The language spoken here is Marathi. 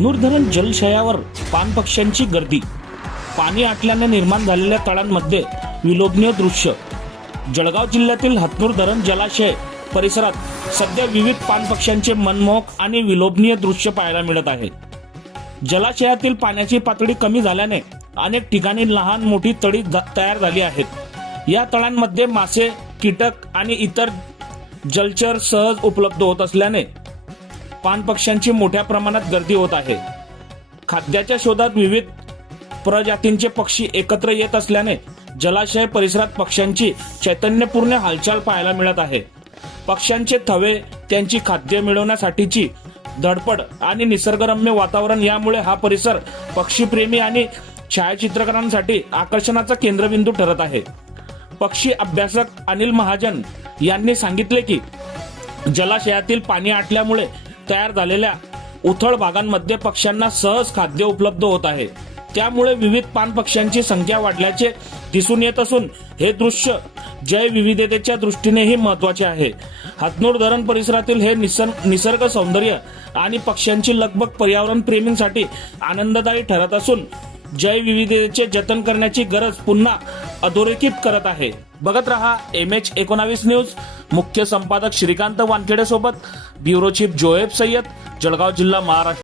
हातनूर धरण जलशयावर पाण पक्ष्यांची गर्दी, पाणी आटल्याने निर्माण झालेल्या तळांमध्ये विलोभनीय दृश्य। जळगाव जिल्ह्यातील हातनूर धरण जलाशय परिसरात सध्या विविध पाण पक्ष्यांचे मनमोहक आणि विलोभनीय दृश्य पाहायला मिळत आहे। जलाशयातील पाण्याची पातळी कमी झाल्याने अनेक ठिकाणी लहान मोठी तळी तयार झाली आहेत। या तळांमध्ये मासे, कीटक आणि इतर जलचर सहज उपलब्ध होत असल्याने पाण पक्ष्यांची मोठ्या प्रमाणात गर्दी होत आहे। खाद्याच्या शोधात विविध प्रजातींचे पक्षी एकत्र येत असल्याने जलाशय परिसरात पक्ष्यांची चैतन्यपूर्ण हालचाल पाहायला मिळत आहे। पक्ष्यांचे थवे, त्यांची खाद्य मिळवण्यासाठीची धडपड आणि निसर्गरम्य वातावरण यामुळे हा परिसर पक्षीप्रेमी आणि छायाचित्रकारांसाठी आकर्षणाचा केंद्रबिंदू ठरत आहे। पक्षी अभ्यासक अनिल महाजन यांनी सांगितले की जलाशयातील पाणी आटल्यामुळे तयार झालेल्या उथळ भागांमध्ये पक्ष्यांना सहज खाद्य उपलब्ध होत आहे। त्यामुळे विविध पाण पक्ष्यांची संख्या वाढल्याचे दिसून येत असून हे दृश्य जैवविविधतेच्या दृष्टीनेही महत्त्वाचे आहे। हातनूर धरण परिसरातील हे निसर्ग सौंदर्य आणि पक्ष्यांची लगबग पर्यावरण प्रेमींसाठी आनंददायी ठरत असून जैवविविधतेचे जतन करण्याची गरज पुन्हा अधोरेखित करत आहे। बघत रहा MH19 न्यूज। मुख्य संपादक श्रीकांत वानखेडे सोबत ब्युरो चीफ जोएब सय्यद, जळगाव जिल्हा, महाराष्ट्र।